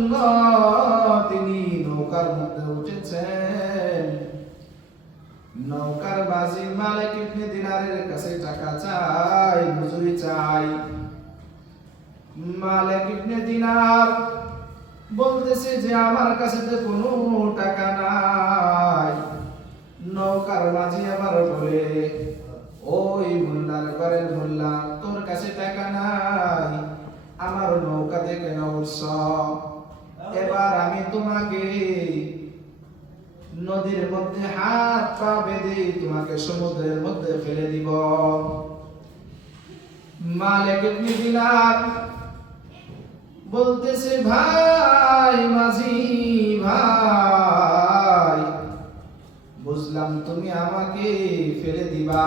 জন্য তিনি নৌকার মধ্যে উঠেছেন। নৌকার মাঝি মালিক ইবনে দিনারের কাছে টাকা চাই, মজুরি চাই। মালিক ইবনে দিনার বলতেছে যে আমার কাছে তো কোনো টাকা নাই। নৌকার মাঝি আবার বলে, ওই মোল্লার ঘরের মোল্লা, তোর কাছে টাকা নাই, আমার নৌকাতে কেন উঠছ? এবার আমি তোমাকে নদীর মধ্যে হাত পা বেঁধে তোমাকে সমুদ্রের মধ্যে ফেলে দিব। মালিক ইবনে দিনার বলতেছে, ভাই মাঝি ভাই, বুঝলাম তুমি আমাকে ফেলে দিবা,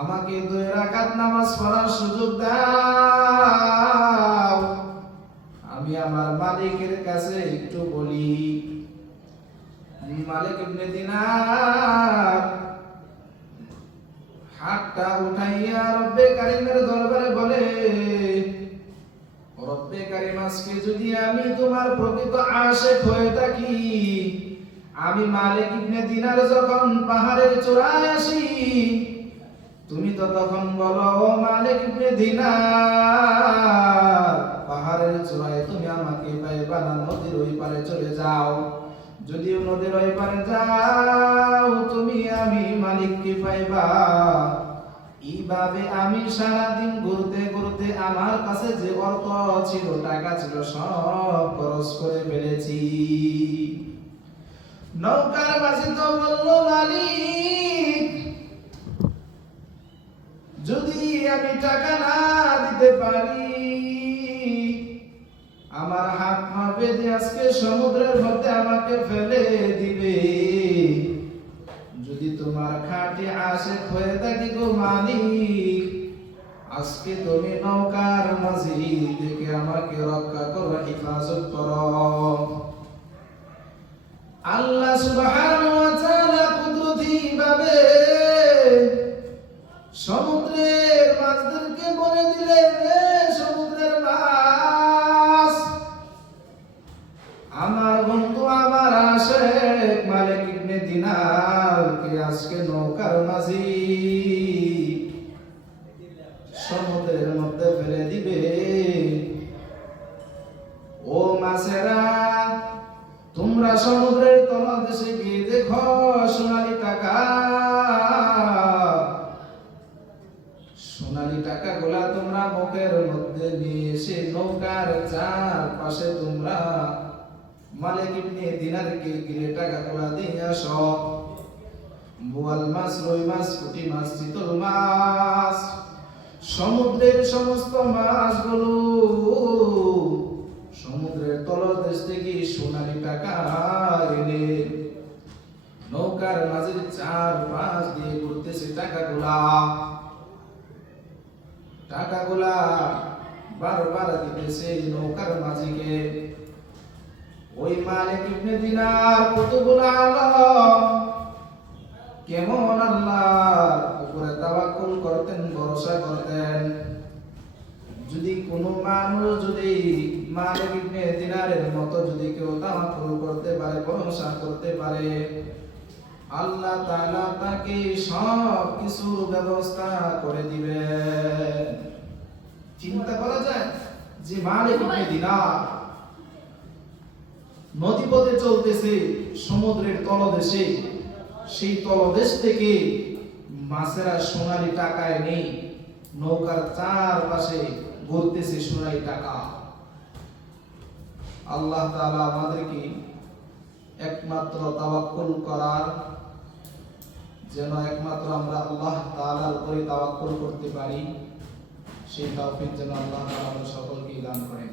আমাকে 2 রাকাত নামাজ পড়ার সুযোগ দাও, আমি আমার মালিকের কাছে একটু বলি। মালিক ইবনে দিনার হাতটা উঠাইয়া রব্বে কারিমের দরবারে বলে, রব্বে কারিম, আজকে যদি আমি তোমার প্রকৃত আশিক হয়ে থাকি, আমি মালিক ইবনে দিনার যখন পাহাড়ের চূড়ায় আসি, তুমি তো তখন বলো, ও মালিক ইবনে দিনার, পাহাড়ের চূড়ায় তুমি আমাকে পাইবা না, নদীর ওই পারে চলে যাও। যদিও নদীর ওই পারে যাও তুমি, আমি মালিককে পাইবা। এইভাবে আমি সারাদিন ঘুরতে ঘুরতে আমার কাছে যে অর্থ ছিল, টাকা ছিল, সব খরচ করে ফেলেছি। নৌকার মাঝি তো বলল, মালিক, যদি আমি টাকা না দিতে পারি, আমার হাত পা বেঁধে আজকে সমুদ্রের মধ্যে আমাকে ফেলে দিবে। যদি তোমার খাঁটি আশিক হয়ে থাকি গো মালিক, আজকে তুমি নৌকার মাঝি থেকে আমাকে রক্ষা করো, হেফাজত করো। আল্লাহ সুবহানাহু ওয়া তাআলা কুদরতি ভাবে সমুদ্রের মাছদেরকে বলে দিলেন, হে সমুদ্রের মাছ, আমার বন্ধু আমার আশিক মালিক ইবনে দিনারকে আজকে নৌকার মাঝি সমুদ্রের মধ্যে ফেলে দিবে। ও মাছেরা, তোমরা সমুদ্রের তলদেশে গিয়ে দেখো সোনালী টাকা, সোনালী টাকাগুলা তোমরা মুখের মধ্যে নিয়ে এসে নৌকার চারপাশে তোমরা মালিক ইবনে দিনারকে গিয়ে টাকাগুলা দিয়ে আসো। বোয়াল মাছ, রুই মাছ, পুঁটি মাছ, চিতল মাছ, সমুদ্রের সমস্ত মাছগুলো সমুদ্রের তলদেশ থেকে সোনালী টাকা এনে নৌকার মাঝের চারপাশ দিয়ে ঘুরতেছে টাকাগুলা। টাকাগুলা বারবার দিতেছে নৌকার মাঝিকে। ওই মালিক ইবনে দিনার কতগুলা আলম, কেমন আল্লাহর উপরে তাওয়াক্কুল করতেন, ভরসা করতেন। যদি কোনো মানুষ যদি মালিক ইবনে দিনারের মতো যদি কেউ তাওয়াক্কুল করতে পারে, ভরসা করতে পারে, আল্লাহ তাআলা তাকে সব কিছুর ব্যবস্থা করে দিবেন। চিন্তা করা যায় যে মালিক ইবনে দিনার নদীপথে চলতেছে সমুদ্রের তলদেশে, সেই তলদেশ থেকে মাছেরা সোনালী টাকায় নেই, নৌকার চারপাশে ঘুরতেছে সোনালী টাকা। আল্লাহ তাআলা আমাদেরকে একমাত্র তাওয়াক্কুল করার, যেন একমাত্র আমরা আল্লাহ তাআলার উপরে তাওয়াক্কুল করতে পারি, সেই তৌফিক যেন আল্লাহ তাআলা সকলকে দান করেন।